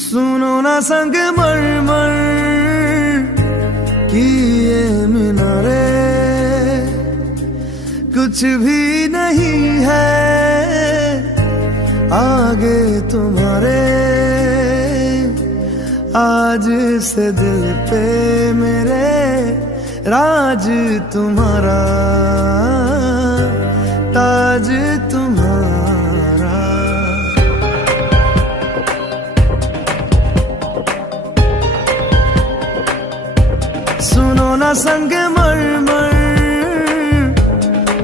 सुनो ना संगमरमर की ये मीनारे, कुछ भी नहीं है आगे तुम्हारे। आज से दिल पे मेरे राज तुम्हारा, ताज तुम्हारा। सुनो ना संगमरमर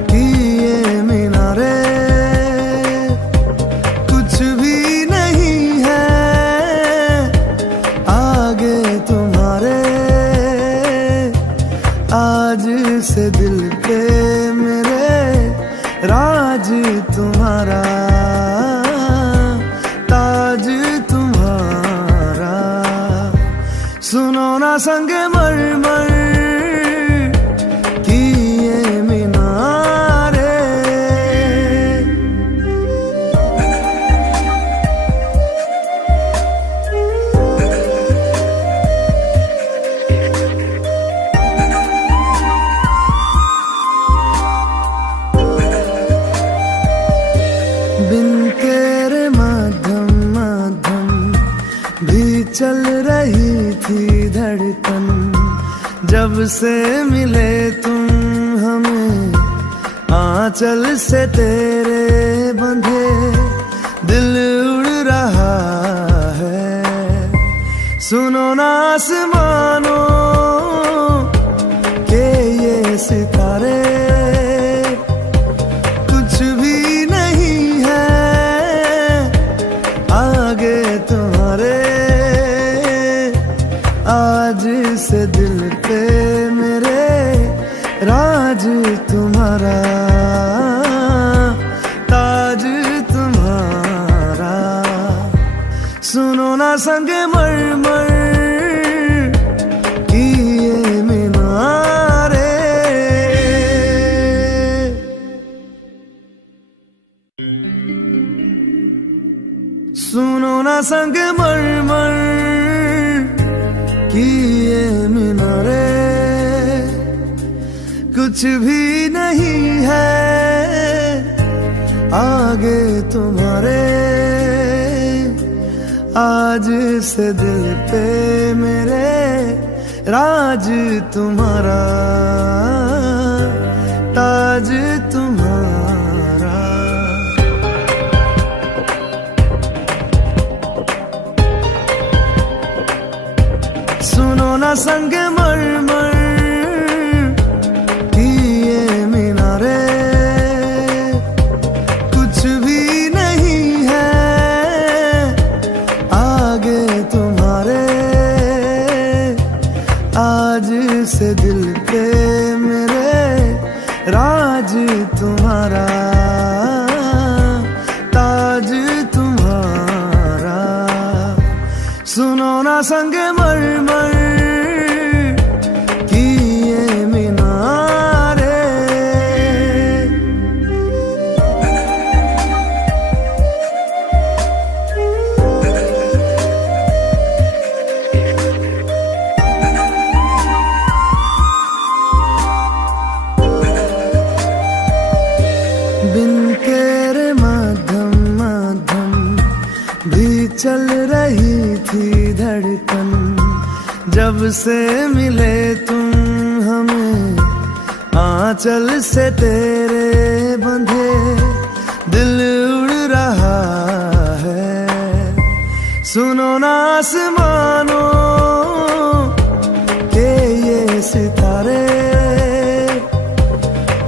की ये मीनारे, कुछ भी नहीं है आगे तुम्हारे। आज से दिल पे मेरे राज तुम्हारा, ताज तुम्हारा। सुनो ना संगमरमर की ये मीनारे। बिन तेरे माध्यम माध्यम भी चल रही थी धड़कन। जब से मिले तुम हमें आंचल से तेरे बंधे, दिल उड़ रहा है। सुनो ना आसमानों के ये सितारे, कुछ भी नहीं है आगे तुम्हारे। आज से दिल पे मेरे राज तुम्हारा, ताज तुम्हारा। सुनो ना संगमरमर की ये मीनारे। सुनो ना संगमरमर की ये मीनारे, कुछ भी नहीं है आगे तुम्हारे। आज से दिल पे मेरे राज तुम्हारा, ताज तुम्हारा। सुनो ना संगमरमर की ये मीनारे, कुछ भी नहीं है आगे तुम्हारे। आज से दिल पे मेरे राज तुम्हारा, ताज तुम्हारा। सुनो ना संगमरमर की ये मीनारे। बिन तेरे माध्यम माध्यम भी चल रही थी धड़कन। जब से मिले तुम हमें आंचल से तेरे बंधे, दिल उड़ रहा है। सुनो ना आसमानों के ये सितारे,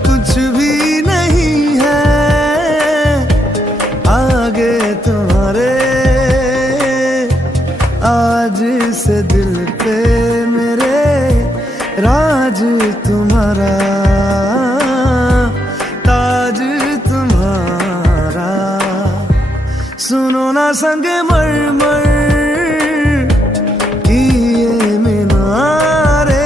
कुछ भी नहीं है आगे तुम्हारे। आज से दिल पे मेरे राज तुम्हारा, ताज तुम्हारा। सुनो ना संगमरमर की ये मीनारे।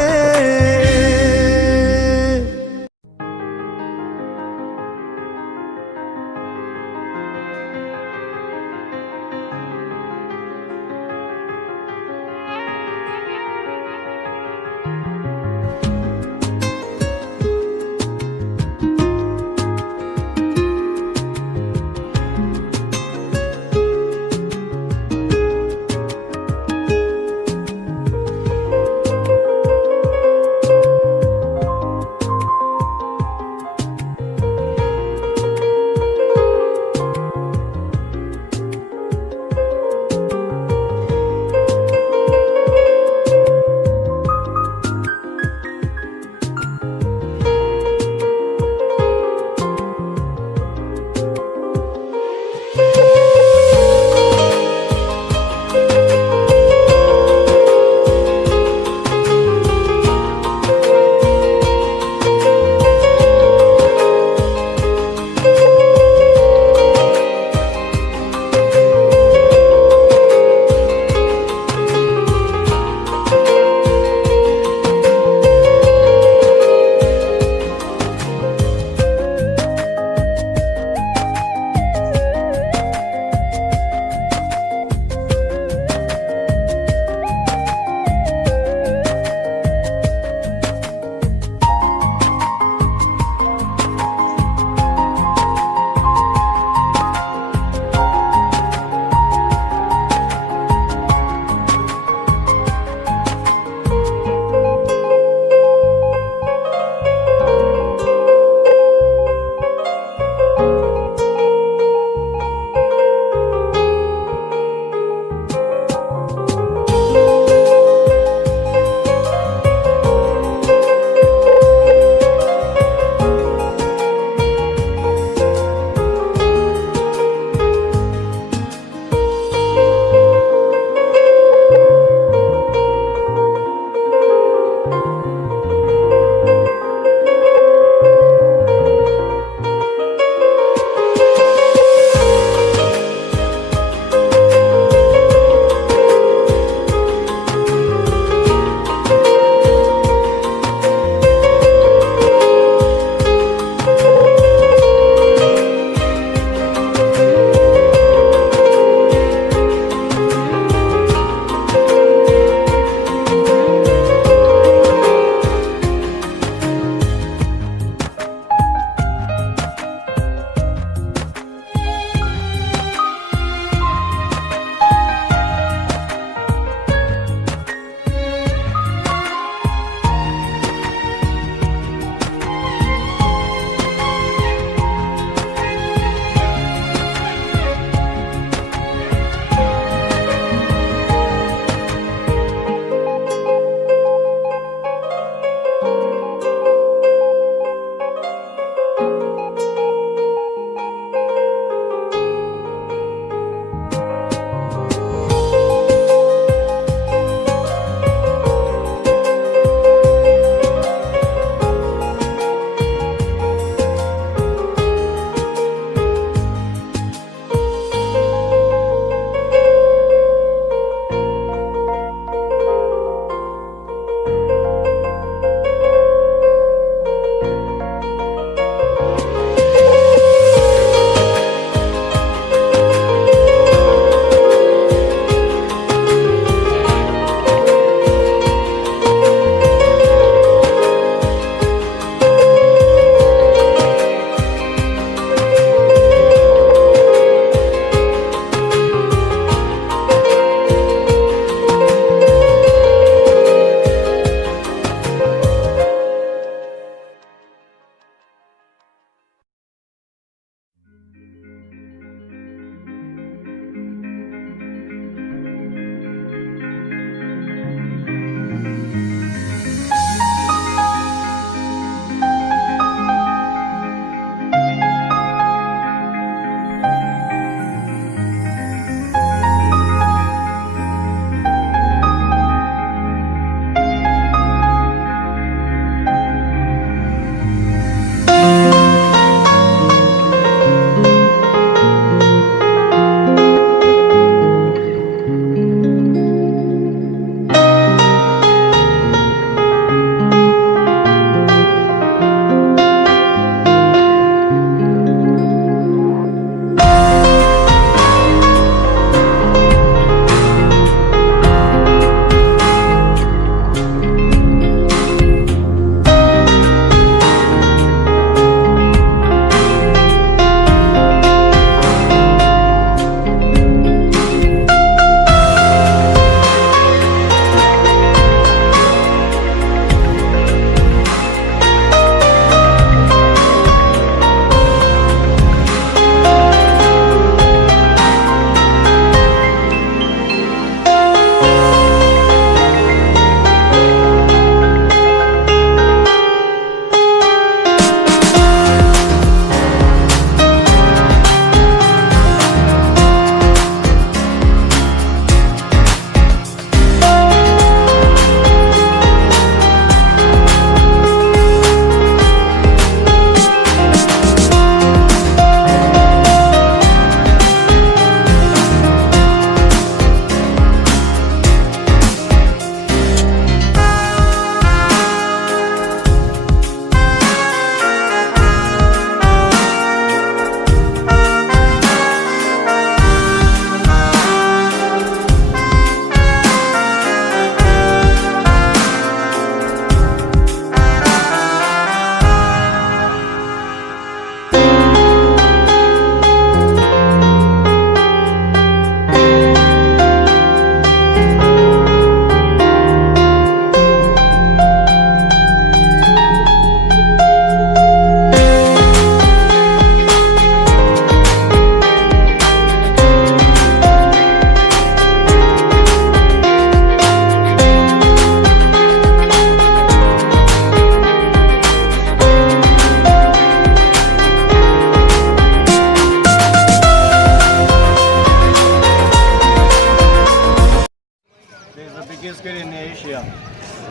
Mosque in Asia,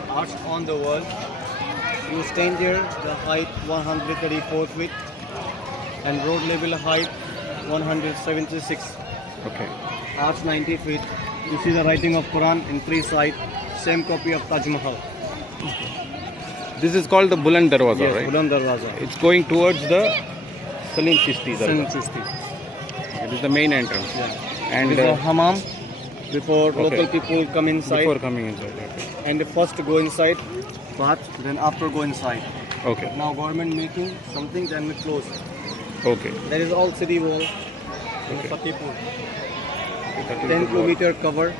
arch on the wall. You stand there, the height 134 feet and road level height 176. Okay. Arch 90 feet. You see the writing of Quran in three sides. Same copy of Taj Mahal. This is called the Buland Darwaza, Yes, right? Buland Darwaza. It's going towards the Salim Chishti Salim Darwaza. Chishti. It is the main entrance. Yeah. And This is a hammam before okay. local people come inside. before coming inside. Okay. And first go inside, bath, then after go inside. Okay. Now government making something, then we close. Okay. That is all city wall. Okay. Fatehpur. That is 10 the kilometer cover,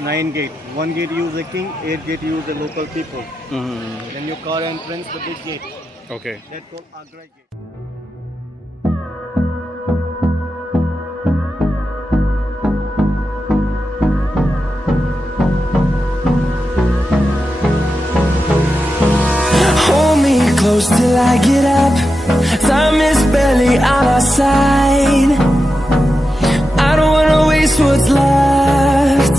9 gate. 1 gate use the king, 8 gate use the local people. Mhm. Then your car entrance, the big gate. Okay. That called Agra gate. Hold me close till I get up. Time is barely on our side. I don't wanna waste what's left.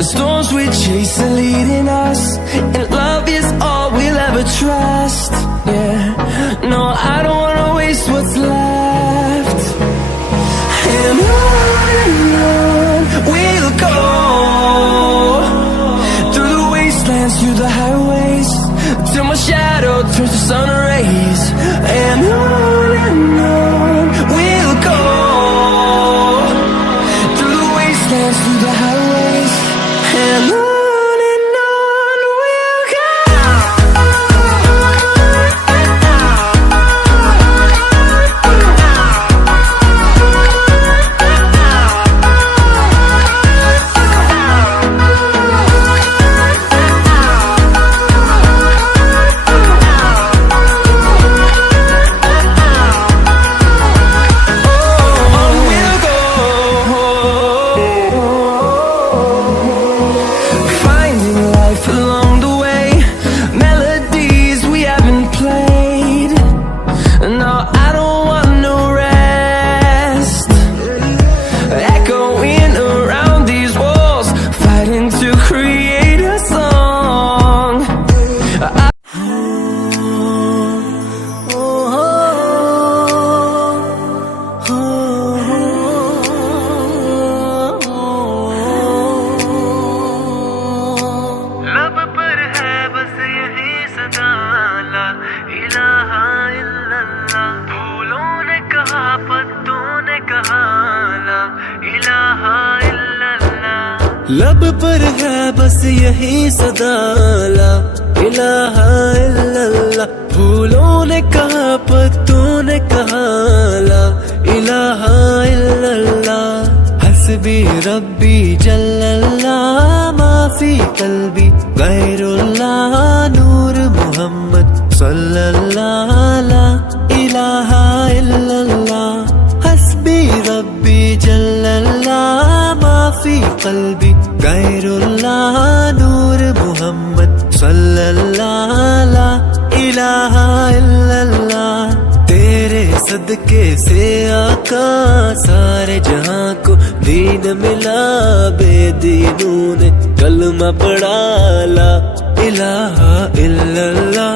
The storms we chase are leading us, and love is all we'll ever trust. Yeah, no, I don't wanna waste what's left. And on we'll go, through the wastelands, through the highways, till my shadow turns to sun rays. And on we'll go, through the wastelands, through the highways, and on we'll go. लब पर है बस यही सदा, ला इलाहा इल्लल्लाह। फूलों ने कहा, पत्तों ने कहा, ला इलाहा इल्लल्लाह। हस्बी रब्बी जल्लल्लाह, माफी कल्बी गैरुल्लाह। नूर मोहम्मद सल्लल्लाह, ला इलाहा इल्लल्लाह। हस्बी रब्बी जल्लल्लाह, माफी कल्बी गैरुल्लाह। नूर मोहम्मद सल्लल्लाह, ला इलाहा इल्लल्लाह। तेरे सदके से आका सारे जहां को दीन मिला। बेदीनों ने कलमा पढ़ा, ला इलाहा इल्लल्लाह।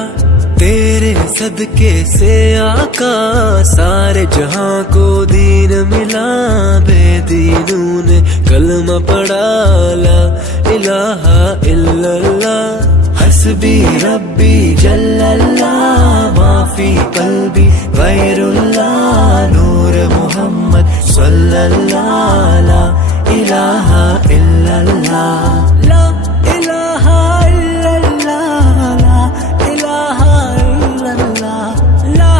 तेरे सदके से आका सारे जहां को दीन मिला। बेदीनों ने कलमा पढ़ा, ला इलाहा इल्लल्लाह। हस्बी रब्बी जल्लल्लाह, माफी कल्बी गैरुल्लाह। नूर मोहम्मद सल्लल्लाह, ला इलाहा इल्लल्लाह। ला इलाहा इल्लल्लाह, ला इलाहा इल्लल्लाह। ला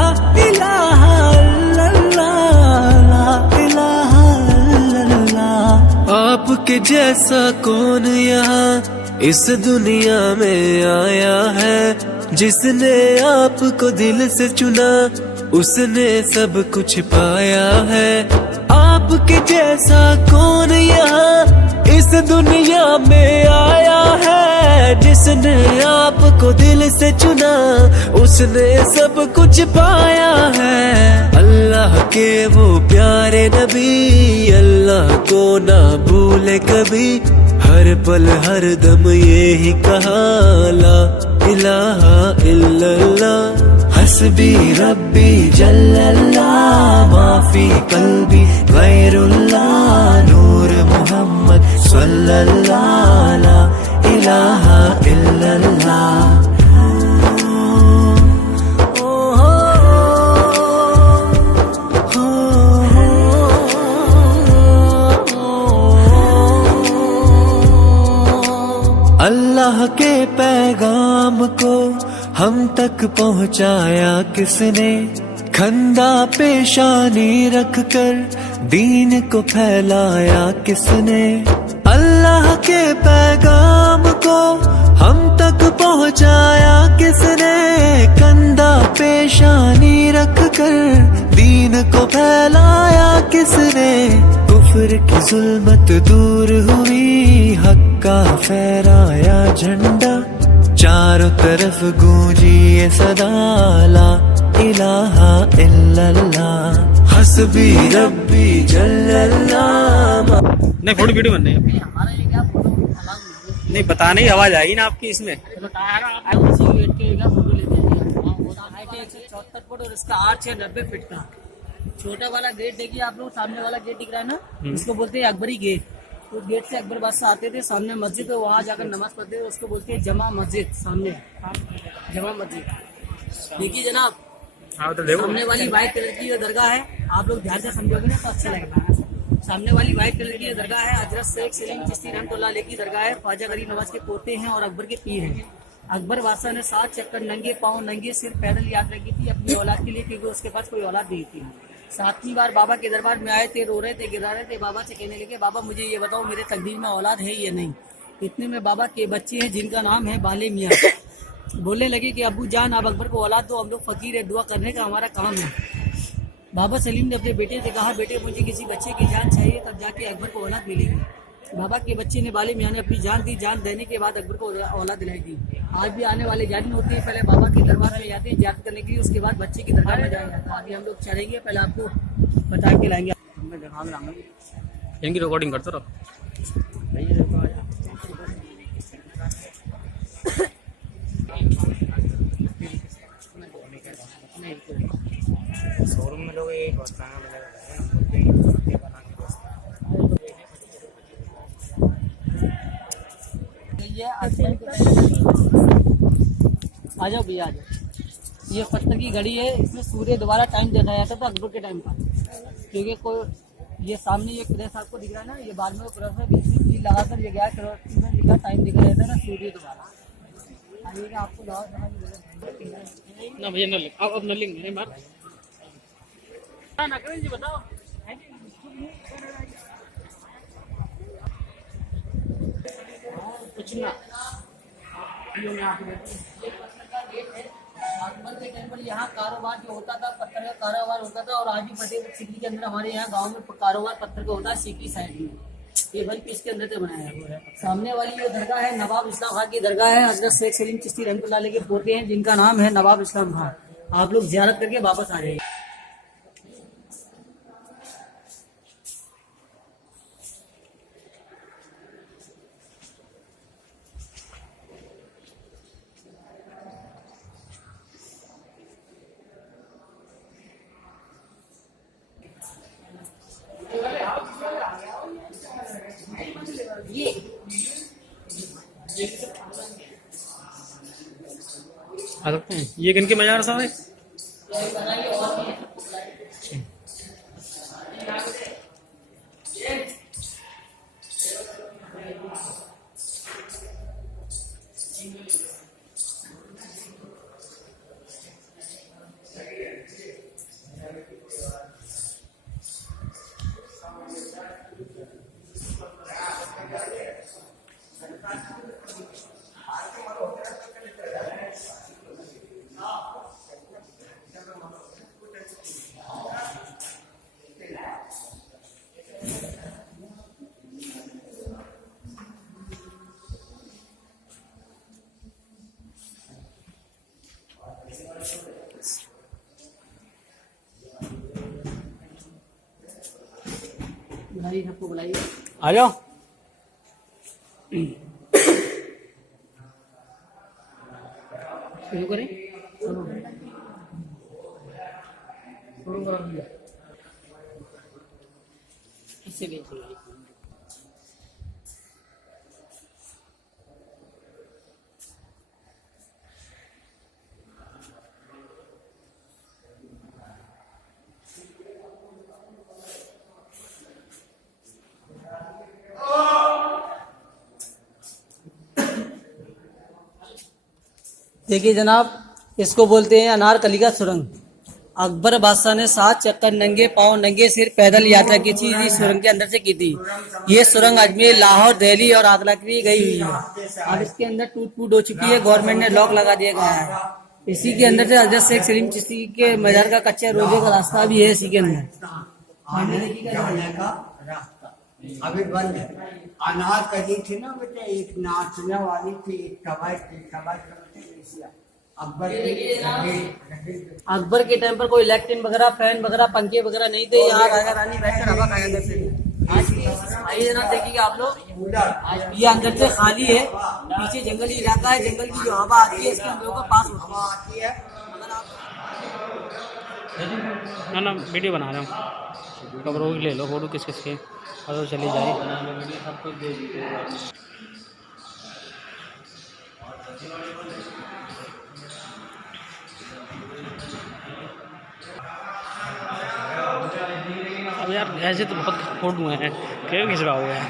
इलाहा इल्लल्लाह, ला इलाहा इल्लल्लाह। आपके जैसा कौन यहाँ इस दुनिया में आया है। जिसने आपको दिल से चुना, उसने सब कुछ पाया है। आपके जैसा कौन यहाँ इस दुनिया में आया है। जिसने आपको दिल से चुना, उसने सब कुछ पाया है। अल्लाह के वो प्यारे नबी, अल्लाह को ना भूले कभी। हर पल हर दम ये ही कहा ला इलाहा इल्लल्लाह हस्बी रब्बी जल्लल्लाह माफी कल्बी गैरुल्लाह नूर मोहम्मद सल्लल्लाह ला इलाहा इल्लल्लाह। अल्लाह के पैगाम को हम तक पहुँचाया किसने, खंदा पेशानी रख कर दीन को फैलाया किसने। अल्लाह के पैगाम को हम तक पहुँचाया किसने, कंधा पेशानी रख कर दीन को फैलाया किसने। कुफ्र की जुल्मत दूर हुई, हक का फहराया झंडा, चारों तरफ गूंजी ये सदा ला इलाहा इल्लल्लाह हस्बी रब्बी जल्लल्लाह। नहीं फोटो वीडियो बनने हमारा ये क्या फोटो अलाउ नहीं बताने ही आवाज आएगी ना आपकी इसमें। बताया ना आप उसी वेट के क्या फोटो लेते हैं। हाइट है 174 फुट और इसका आर्च है 90 फीट का। छोटा वाला गेट देखिए आप लोग, सामने वाला गेट दिख रहा है ना, इसको बोलते हैं अकबरी गेट। तो गेट से अकबर बादशाह आते थे, सामने मस्जिद है, वहाँ जाकर नमाज पढ़ते थे, उसको बोलते हैं जमा मस्जिद। सामने जमा मस्जिद देखिए जनाब, सामने वाली व्हाइट कलर की जो दरगाह है, आप लोग ध्यान से समझोगे ना तो अच्छा लगेगा। सामने वाली व्हाइट कलर की दरगाह है हजरत शेख सलीम चिश्ती रहमतुल्लाह अलैह की दरगाह है। ख्वाजा गरीब नवाज के पोते हैं और अकबर के पीर हैं। अकबर बादशाह ने 7 चक्कर नंगे पाँव नंगे सिर पैदल यात्रा की थी अपनी औलाद के लिए, क्योंकि उसके पास कोई औलाद नहीं थी। 7वीं बार बाबा के दरबार में आए थे, रो रहे थे, गिरा रहे थे। बाबा से कहने लगे बाबा मुझे ये बताओ मेरे तकदीर में औलाद है या नहीं। इतने में बाबा के बच्चे हैं जिनका नाम है बाले मियाँ, बोलने लगे कि अबू जान आप अकबर को औलाद दो, हम लोग फकीर है, दुआ करने का हमारा काम है। बाबा सलीम ने अपने बेटे से कहा बेटे मुझे किसी बच्चे की जान चाहिए, तब जाके अकबर को औलाद मिलेगी। बाबा के बच्चे ने बाले मियाँ ने अपनी जान दी, जान देने के बाद अकबर को औलाद दिलाई दी। आज भी आने वाले जारी होती है, पहले बाबा के दरबार में जाते हैं याद करने के लिए, उसके बाद बच्चे की दरबार में जाया जाता है। अभी हम लोग चलेंगे, पहले आपको बता के लाएंगे। इनकी रिकॉर्डिंग करते रहो। शोरूम में लोग यही बहुत महंगा मिलेगा। आ जाओ भैया आ जाओ। ये पत्थर की घड़ी है, इसमें सूर्य दोबारा टाइम देखा जाता था अकबर के टाइम पर, क्योंकि कोई ये सामने ये प्रेस आपको दिख रहा है ना, ये बाद में प्रेस में बीच लगाकर ये गया लिखा टाइम दिखा जाता है ना सूर्य दोबारा आइएगा आपको ना भैया न अब न लिंग नहीं मार ना करें जी बताओ। कुछ ना अकबर के टाइम पर यहाँ कारोबार जो होता था, पत्थर का कारोबार होता था। और आज भी फतेहपुर सिटी के अंदर हमारे यहाँ गांव में कारोबार पत्थर का होता है। सीकी साइड में ये वन पीस के अंदर से बनाया हुआ है। सामने वाली ये दरगाह है नवाब इस्लाम खान की दरगाह है। हजरत शेख सलीम चिश्ती रहमतुल्लाह अलैह के पोते हैं जिनका नाम है नवाब इस्लाम खान। आप लोग जियारत करके वापस आ जाइए। आ सकते हैं। ये किनके मजार साहब है? बुलाइए, सबको बुलाइए। आ जाओ। शुरू करें। इससे भी देखिए जनाब, इसको बोलते हैं अनारकली का सुरंग। अकबर बादशाह ने 7 चक्कर नंगे पांव नंगे सिर पैदल यात्रा की थी इस सुरंग के अंदर से की थी। ये सुरंग अजमेर, लाहौर, दिल्ली और आगरा के लिए गई हुई है। अब इसके अंदर टूट फूट हो चुकी है, गवर्नमेंट ने लॉक लगा दिया गया है। इसी के अंदर से हजरत शेख सलीम चिश्ती के मजार का कच्चा रोजे का रास्ता भी है इसी के अंदर। अभी बंद है। अनाज करी थी ना बेटे, एक नाचने वाली थी, एक कबाई अकबर के टाइम पर कोई इलेक्ट्रिक वगैरह, फैन वगैरह, पंखे वगैरह नहीं थे। यहाँ राजा रानी बैठकर हवा खाया करते थे। आज आइए जनाब, देखिए आप लोग, आज ये अंदर से खाली है, पीछे जंगली इलाका है। जंगल की जो हवा आती है इसके अंदर पास होती है। ना वीडियो बना रहा हूँ, खबरों की ले लो फोटो किस किस के, और चली जाए। अब यार ऐसे तो बहुत फोटो हैं, क्यों खिंचवा हुआ है।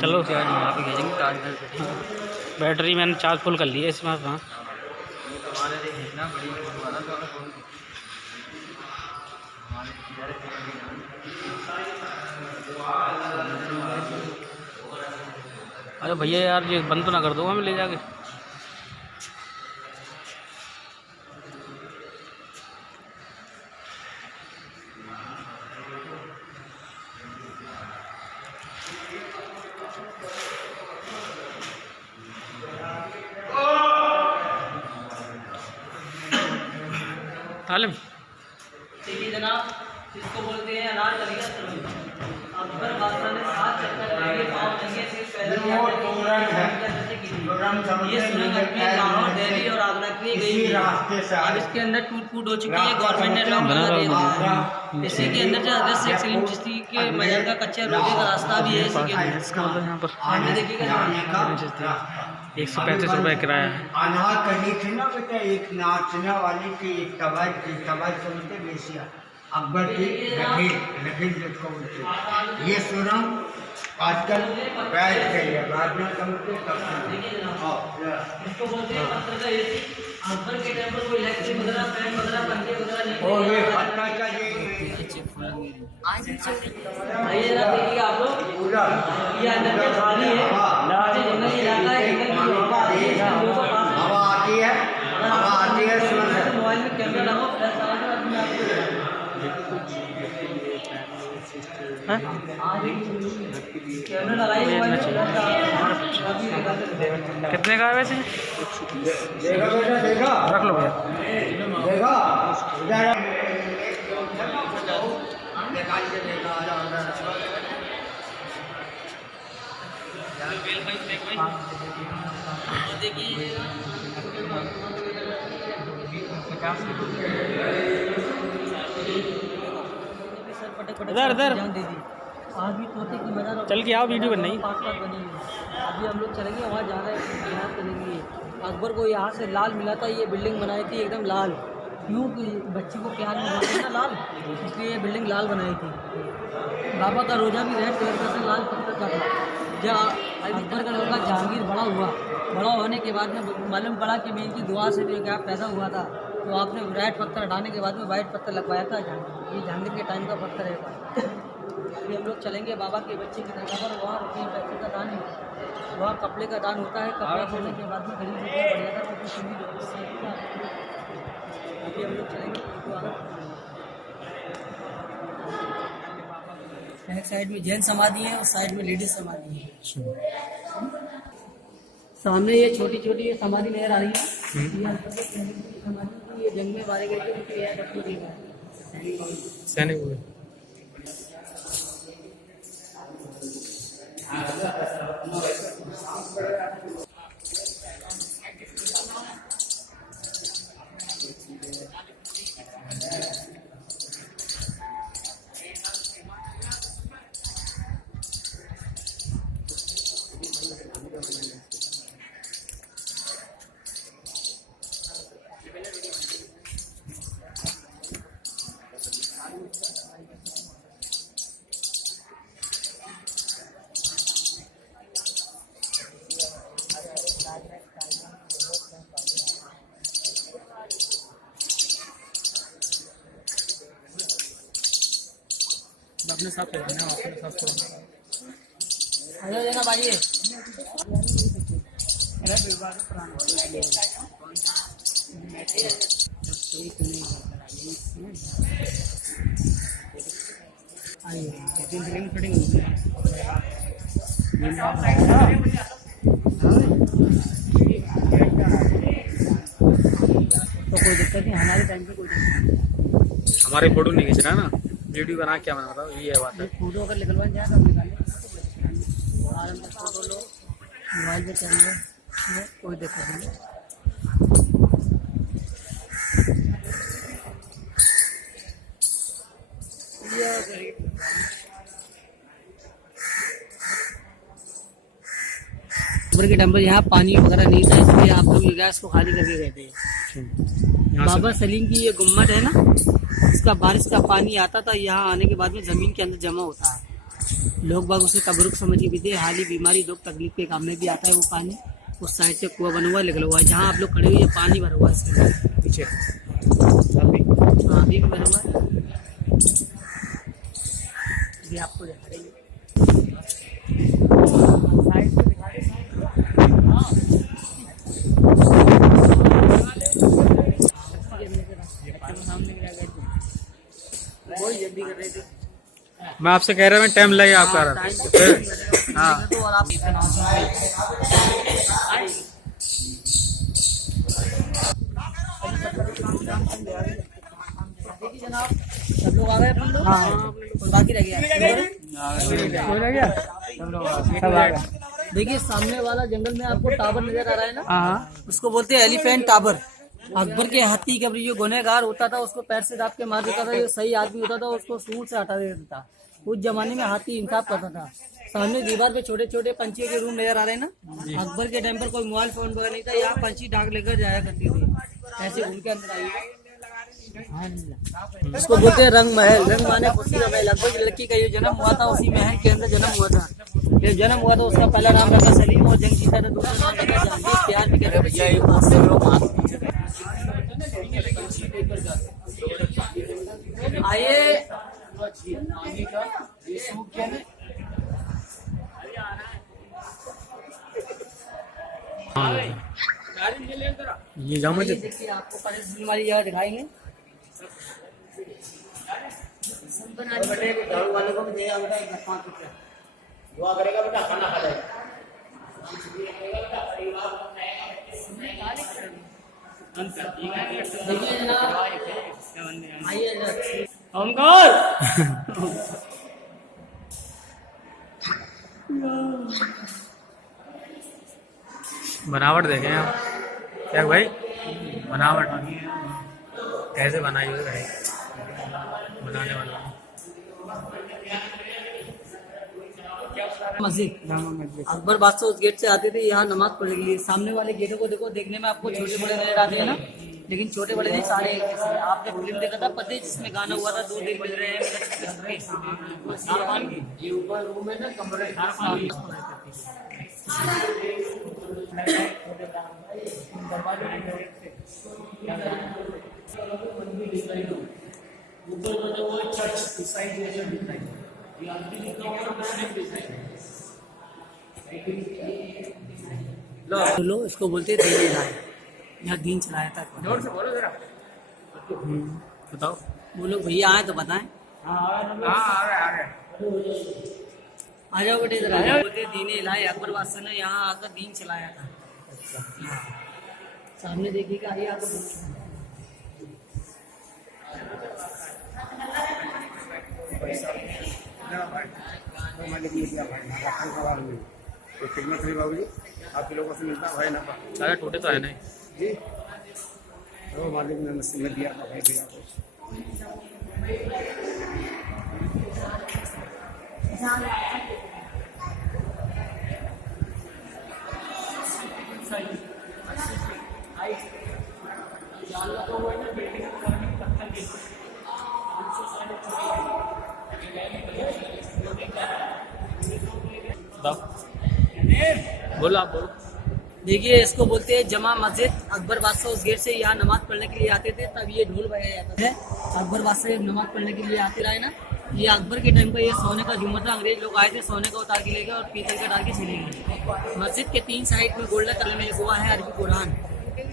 चलो बैटरी मैंने चार्ज फुल कर लिया इसमें। हाँ अरे भैया यार ये बंद तो ना कर दो हमें ले जाके। तालिम देखिए जनाब, इसको बोलते हैं अनारकली का सुरंग। अकबर बादशाह ने 7 चक्कर नंगे पांव नंगे सिर पैदल यात्रा की थी। ये सुरंग अजमेर, लाहौर, दिल्ली और आगरा के लिए गई हुई है। अब इसके अंदर टूट फूट हो चुकी है, गवर्नमेंट ने लॉक लगा दिया है। इसी के अंदर से हजरत शेख सलीम चिश्ती के मजार का कच्चा रोजे का रास्ता भी है इसी के अंदर। यहाँ पर आगे देखिएगा, 135 रुपये किराया है। अनाज करी थी ना बेटा, एक नाचने वाली थी, एक कबाई समझते बेसिया, अकबर की लकीर जिसको बोलते। ये सुरंग आजकल बैठ गई है, बाद में समझते इसको बोलते हैं पत्थर का एसी। अकबर के टाइम पर कोई इलेक्ट्रिक वगैरह, फैन वगैरह, पंखे वगैरह नहीं। और ये पत्थर का ये आइए जरा देखिए आप लोग, ये अंदर में खाली है, नीचे जंगल इलाका है। जंगल की हवा आती है, हवा आती है सुरंग। मोबाइल में कैमरा लगाओ, फ्लैश आएगा। कैमरा लगाइए मोबाइल में। कितने का है वैसे? देखा बेटा, देखा रख लो भैया। देखा इधर इधर आज भी तोते की मजा चल के आओ, वीडियो बन रही। बनी है। अभी हम लोग चलेंगे वहाँ जा रहे हैं, जिहाद करेंगे। अकबर को यहाँ से लाल मिला था, ये बिल्डिंग बनाई थी एकदम लाल। क्यों कि बच्चे को प्यार में बनाते हैं ना लाल, इसलिए ये बिल्डिंग लाल बनाई थी। बाबा का रोजा भी रेड कलर का था, लाल पत्थर का था। जब अकबर का लड़का जहांगीर बड़ा होने के बाद में मालूम पड़ा कि मैं इनकी दुआ से जो क्या पैदा हुआ था, तो आपने रेड पत्थर हटाने के बाद में वाइट पत्थर लगवाया था जहांगीर। ये जहांगीर के टाइम का पत्थर है। अभी हम लोग चलेंगे बाबा के बच्चे की जगह पर, वहाँ रुपये पैसे का दान है, वहाँ कपड़े का दान होता है। कपड़ा खोलने के बाद में गरीब रुपये बढ़ जाता है, तो सुनी। अभी हम लोग चलेंगे। एक साइड में जैन समाधि है और साइड में लेडीज समाधि है। सामने ये छोटी छोटी ये समाधि नजर आ रही है, ये अंतर्गत समाधि, ये जंग में मारे गए थे, उनकी याद रखी गई है। सैनिक अपने साथ कर देना, अपने साथ कर हेलो देना भाई तो कोई दिक्कत नहीं, हमारे टाइम पे कोई दिक्कत नहीं। हमारे फोटो नहीं खींच रहा है ना, वीडियो बना क्या बना रहा हूँ, ये है बात है। फोटो अगर निकलवाने जाए तो हम निकालें, आराम से फोटो लो, मोबाइल पे कैमरे में, कोई दिक्कत नहीं। ऊपर के टेम्पल यहाँ पानी वगैरह नहीं था, इसलिए आप लोग ये गैस को खाली करके गए थे। यहाँ से बाबा सलीम की ये गुम्मट है ना, इसका बारिश का पानी आता था, यहाँ आने के बाद में जमीन के अंदर जमा होता है। लोग बाग उसे तबरुक समझ के पीते, हाली बीमारी दुख तकलीफ के काम में भी आता है वो पानी। उस साइड से कुआं बना हुआ निकला हुआ है, जहाँ आप लोग खड़े हुए पानी भरा हुआ है इसके अंदर पीछे हाँ अभी भी भरा हुआ है। ये आपको दिखा रही है साइड से दिखा रही बहुत जल्दी कर रहे थे। मैं आपसे कह रहा हूँ टाइम लगेगा आपका। हाँ तो और आप जनाब सब लोग आ गए अपन लोग। हाँ बाकी रह गया देखिए सामने वाला जंगल में आपको टावर नजर आ रहा है ना, उसको बोलते हैं एलिफेंट टावर। अकबर के हाथी का जो गुनहगार होता था उसको पैर से दाब के मार देता था, जो सही आदमी होता था उसको सूंड से हटा देता था। उस जमाने में हाथी इंसाफ करता था। सामने दीवार पे छोटे छोटे पंछियों के रूम नजर आ रहे हैं ना, अकबर के टाइम पर कोई मोबाइल फोन वगैरह नहीं था, यहाँ पंछी डाक लेकर जाया करते थे। ऐसे घूम के अंदर आइए, इसको बोलते हैं रंग महल। रंग माने खुशी का महल। अकबर की लड़की का ये जन्म हुआ था, उसी महल के अंदर जन्म हुआ था। ये जन्म हुआ था, उसका पहला नाम रखा सलीम और जंग जीता था, दूसरा नाम रखा जहांगीर। प्यार भी कहते भैया आइए ये जामा जी देखिए आपको परेशानी वाली जगह दिखाएंगे। झाड़ू वाले को भी देगा बेटा 5 रुपया, दुआ करेगा बेटा, खाना खा जाएगा। देखिए जनाब आइए ओमकार बनावट देखें आप क्या भाई, बनावट कैसे बनाई हुई है बनाने वाला। मस्जिद अकबर बादशाह उस गेट से आते थे, यहाँ नमाज पढ़ने के लिए। सामने वाले गेटों को देखो, देखने में आपको छोटे बड़े नजर आते हैं ना, लेकिन छोटे बड़े नहीं, सारे एक जैसे। आपने फिल्म देखा था पते जिसमें गाना हुआ था 2 दिन मिल रहे हैं ये ऊपर रूम है ना, कमरे लो इसको बोलते हैं दीन इलाही। यहाँ दीन चलाया था। जोर से बोलो जरा, बताओ वो लोग भैया आए तो बताएं। आ जाओ बेटे इधर आ जाओ। बोलते दीन इलाही, अकबर बादशाह ने यहाँ आकर दीन चलाया था। सामने देखिएगा, आइए आपको बाबू आप लोगों से मिलता है ना, सारे टूटे तो है नहीं जी, तो मालिक ने नसीब में दिया भाई भैया को। बोलो आप बोलो। देखिए इसको बोलते हैं जमा मस्जिद। अकबर बादशाह उस गेट से यहाँ नमाज पढ़ने के लिए आते थे, तब ये ढोल बजाया जाता है। अकबर बादशाह नमाज पढ़ने के लिए आते रहे ना, ये अकबर के टाइम का ये सोने का झूमर था। अंग्रेज लोग आए थे, सोने का उतार के ले गए और पीतल का डाल के चले गए। मस्जिद के 3 साइड में गोल्डन कलर में लिखा हुआ है अरबी कुरान।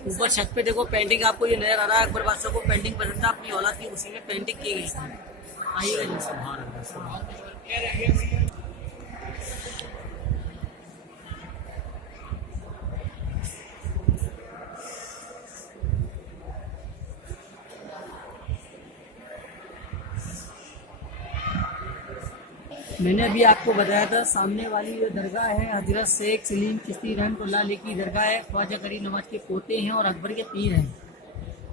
ऊपर छत पे देखो पेंटिंग आपको ये नजर आ रहा है। अकबर बादशाह को पेंटिंग पसंद था, अपनी औलाद की उसी में पेंटिंग की गई थी। आइएगा जी। मैंने अभी आपको बताया था सामने वाली ये दरगाह है हजरत शेख सलीम चिश्ती रहमतुल्लाह अलैह की दरगाह है। ख्वाजा गरीब नवाज के पोते हैं और अकबर के पीर हैं।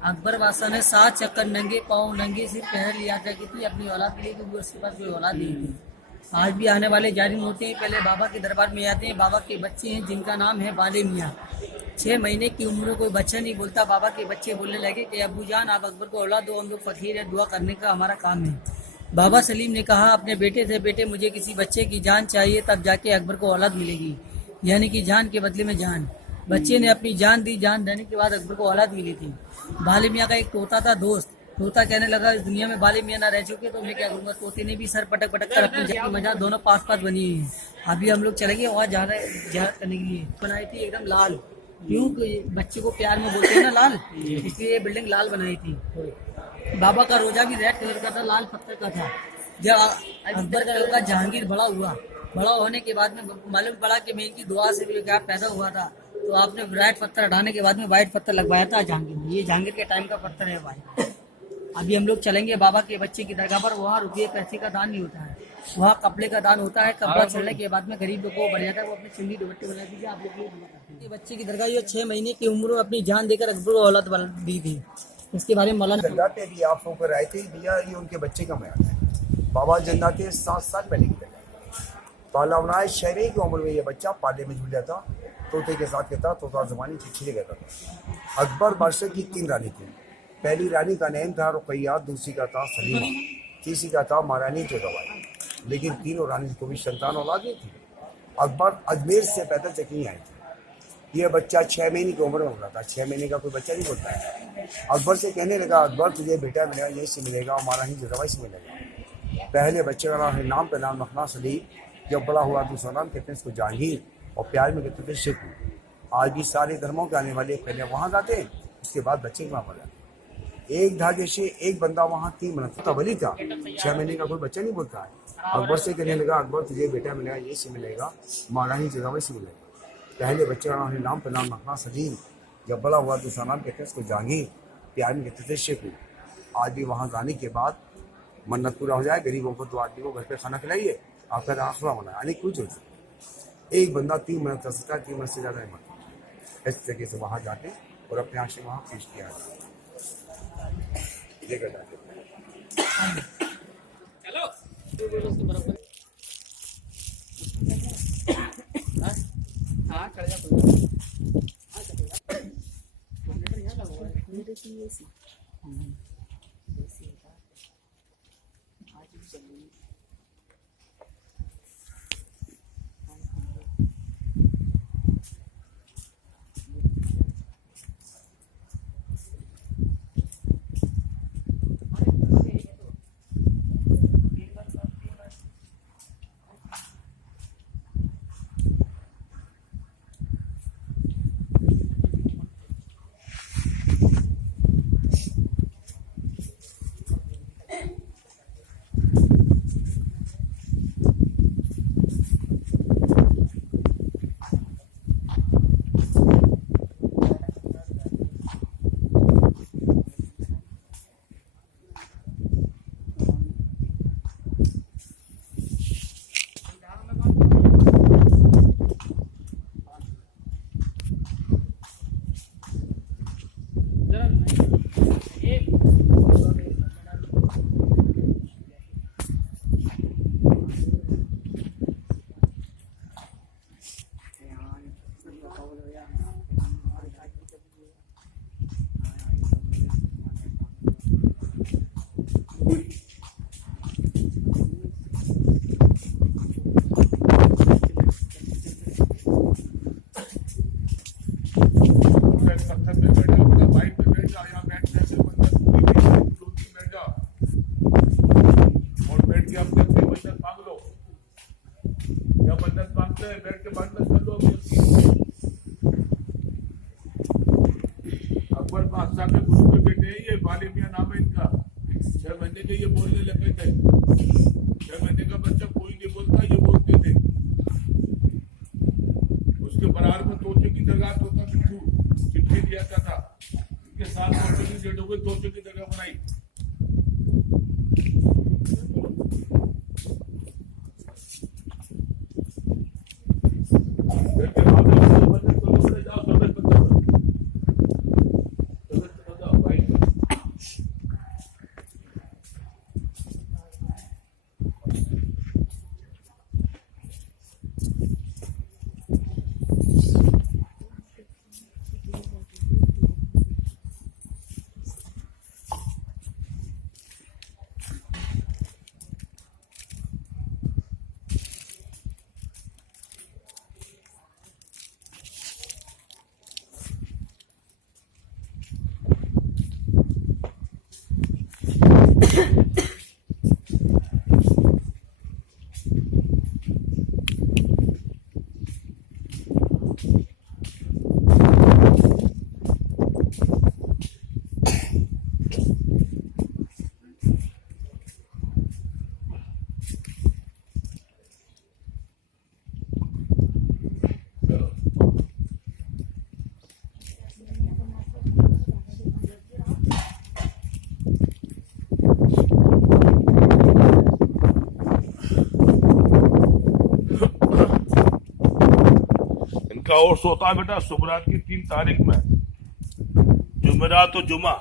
अकबर बादशाह ने 7 चक्कर नंगे पाँव नंगे सिर पहन लिया था कि थी अपनी औलाद के लिए, क्योंकि उसके पास कोई औलाद नहीं थी। आज भी आने वाले जारिम होते हैं, पहले बाबा के दरबार में आते हैं। बाबा के बच्चे हैं जिनका नाम है बाले मियाँ। 6 महीने की उम्र में कोई बच्चा नहीं बोलता। बाबा के बच्चे बोलने लगे कि अब्बू जान आप अकबर को औलाद दो, हम लोग फकीर है, दुआ करने का हमारा काम है। बाबा सलीम ने कहा अपने बेटे से, बेटे मुझे किसी बच्चे की जान चाहिए, तब जाके अकबर को औलाद मिलेगी, यानी कि जान के बदले में जान। बच्चे ने अपनी जान दी। जान देने के बाद अकबर को औलाद मिली थी। बाले मियाँ का एक तोता था दोस्त। तोता कहने लगा इस दुनिया में बाले मियाँ ना रह चुके तो मैं क्या करूँगा। तोते ने भी सर पटक पटक कर अपनी जान मजा दोनों पास पास बनी हुई है। अभी हम लोग चलेंगे वहाँ ज़्यादा करने के लिए। बनाई थी एकदम लाल, क्यों बच्चे को प्यार में बोलते हैं ना लाल, इसलिए ये बिल्डिंग लाल बनाई थी। बाबा का रोजा भी रेड कलर का था, लाल पत्थर का था। जब अकबर का लड़का जहांगीर बड़ा हुआ, बड़ा होने के बाद में मालूम पड़ा कि मैं इनकी दुआ से भी क्या पैदा हुआ था, तो आपने रेड पत्थर हटाने के बाद में व्हाइट पत्थर लगवाया था जहांगीर ने। ये जहांगीर के टाइम का पत्थर है भाई। अभी हम लोग चलेंगे बाबा के बच्चे की दरगाह पर। वहाँ रुपये पैसे का दान नहीं होता है, वहाँ कपड़े का दान होता है। कपड़ा चढ़ने के बाद में गरीब लोगों को बढ़ जाता है, वो अपनी चुंगी दुपट्टे बना दीजिए। आप लोग बच्चे की दरगाह ये 6 महीने की उम्र में अपनी जान देकर अकबर को औलाद दी थी। इसके बारे में मौलाना जन्नाते भी आप होकर आए थे भैया, ये उनके बच्चे का बयान है। बाबा जन्नाते 7 साल पहले की जगह पालावनाए शहरी की उम्र में ये बच्चा पाले में झूल जाता, तोते के साथ कहता, तोता ज़बानी छिछले कहता था। अकबर बादशाह की 3 रानी थी। पहली रानी का नाम था रुकैया, दूसरी का था सलीमा, तीसरी का था महारानी जोधाबाई। लेकिन तीनों रानी को भी संतान औलाद नहीं थी। अकबर अजमेर से पैदल चकी आई थी। यह बच्चा 6 महीने की उम्र में होता था। 6 महीने का कोई बच्चा नहीं बोलता है। अकबर से कहने लगा अकबर तुझे बेटा मिलेगा, यही से मिलेगा, महारानी जोधाबाई से मिलेगा। पहले बच्चे का नाम पे नाम रखना सलीम। जब बड़ा हुआ दूसरा नाम कहते हैं इसको जहांगीर, और प्यार में कहते थे शेखू। आज भी सारे धर्मों के आने वाले पहले वहाँ जाते, उसके बाद बच्चे वहाँ पर जाते। एक धागे से एक बंदा वहाँ 3 महीने वली था। 6 महीने का कोई बच्चा नहीं बोलता है। अकबर से कहने लगा अकबर तुझे बेटा मिलेगा, यही से मिलेगा, महारानी जोधाबाई से मिलेगा। पहले बच्चे का नाम पे नाम रखना सलीम। जब बड़ा हुआ दूसरा नाम कहते हैं उसको जहांगीर, प्यार में कहते थे शेखू। आज भी वहाँ जाने के बाद मन्नत पूरा हो जाए, गरीबों को 2 आदमी को घर पे खाना खिलाइए, आपका आखिरा होना है। यानी कुछ होता एक बंदा 3 मिनट कर सकता है, 3 मिनट से ज़्यादा नहीं मरता। इस तरीके से वहाँ जाके और अपने आँख से वहाँ पेश किया लेकर जाके। मन्नत मांगते हैं बैठ के मन्नत कर लो अपनी। अकबर बादशाह के गुरु के बेटे हैं ये, वाले मियां नाम है इनका। 6 महीने के ये बोलने लगे थे। 6 महीने का बच्चा कोई नहीं बोलता, ये बोलते थे। उसके बराबर में तोते की जगह तोता बिट्टू चिट्ठी दिया था। इसके साथ तोते की डेट हो गई, तोते की जगह बनाई। और सोता है बेटा सुबरात की 3 तारीख में, जुमेरात तो जुमा।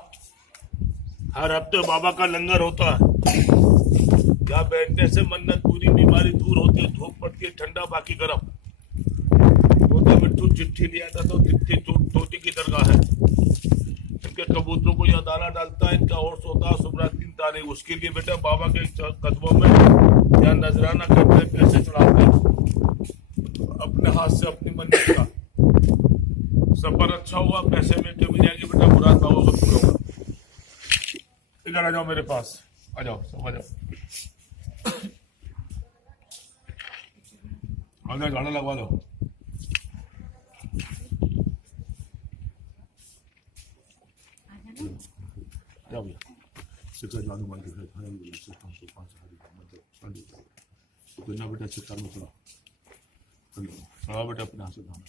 हर हफ्ते बाबा का लंगर होता है। यहाँ बैठने से मन्नत पूरी, बीमारी दूर होती है। धूप पड़ती है ठंडा, बाकी गर्म। तोते बिट्टू चिट्ठी लिया था तो चिट्ठी तोते की दरगाह है। इनके कबूतरों को यहाँ दाना डालता है। इनका और सोता है सुबरात 3 तारीख। उसके लिए बेटा बाबा के कदमों में यहाँ नजराना करते, पैसे चढ़ाते अपने हाथ से अपनी मन्नत का। सफर अच्छा हुआ, पैसे में कमी जाएगी बेटा, मुराद बाबा को पूरा होगा। इधर आ जाओ मेरे पास, आ जाओ सब आ जाओ। आगे गाना लगवा लो। जाओ भैया। जानू मान के बेटा चित्ता में चला चढ़ा बेटा अपने हाथ से खाना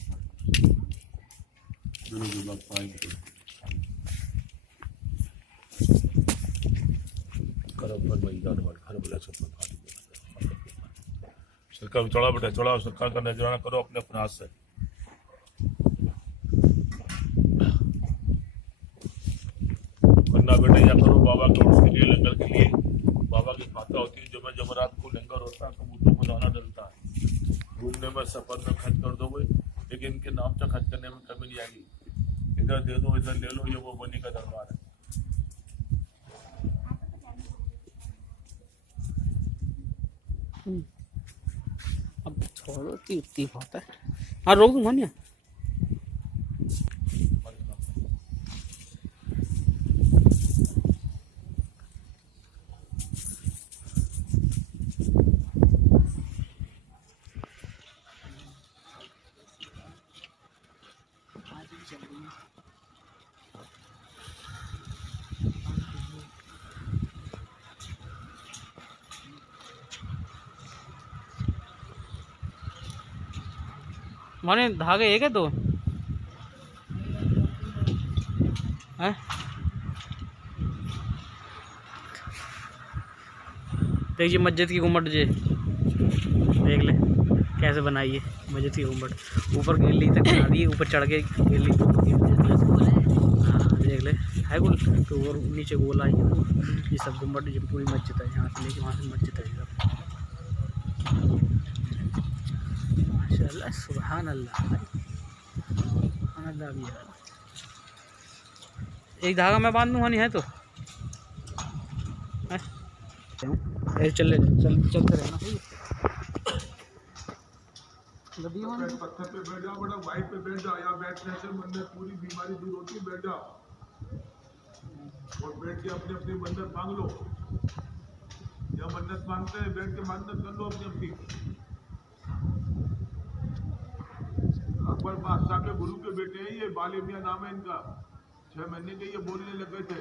सरकार चढ़ा बेटा, चढ़ाओ। सरकार का नजराना करो अपने अपने हाथ से। करना बेटा या करो बाबा के उर्स के लिए, लंगर के लिए। बाबा की फाता होती है, जमरात को लंगर होता है, कबूतरों को दाना डलता है। घूमने में सफर में खर्च कर दो भाई, लेकिन इनके नाम से खर्च करने में कमी नहीं आएगी। इधर दे दो, इधर ले लो, ये वो बनी का दरबार है। अब छोड़ो, इतनी बात है। हाँ रोक दूंगा नहीं। माने धागे एक है 2 हैं? देखिए मस्जिद की गुम्बद जी, देख ले कैसे बनाई है मस्जिद की गुम्बद। ऊपर गिल्ली तक बना दी है, ऊपर चढ़ के गिल्ली। हाँ देख ले है गोल तो, और नीचे गोला है। ये सब गुम्बद जो पूरी मस्जिद है, यहाँ से लेके वहाँ से मस्जिद है सब। माशाअल्लाह सुभान अल्लाह। भी है। एक धागा मैं बांध दूँगा, नहीं है तो चलते रहना। पत्थर पे बैठ जाओ बेटा, वाइट पे बैठ जाओ। यहाँ बैठने से मन्नत पूरी, बीमारी दूर होती है। बैठ जाओ और बैठ के अपनी अपनी मन्नत मांग लो। या मन्नत मांगते हैं, बैठ के मन्नत कर लो अपनी अपनी। अकबर बादशाह के गुरु के बेटे हैं ये, बाले मियाँ नाम है इनका। 6 महीने के ये बोलने लगे थे।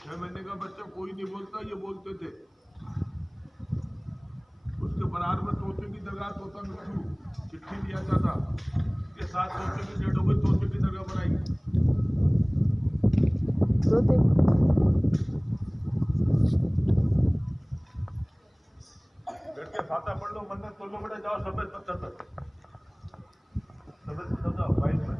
6 महीने का बच्चा कोई नहीं बोलता, ये बोलते थे। उसके बराबर में तोते की जगह तोता मिट्टू चिट्ठी दिया जाता, के साथ तोते की डेट हो गई, तोते की जगह बनाई। बैठ के खाता पढ़ लो, मन्नत तोड़ लो बेटा, जाओ सफेद पत्थर पर, सफेद पत्थर जाओ फाइल में।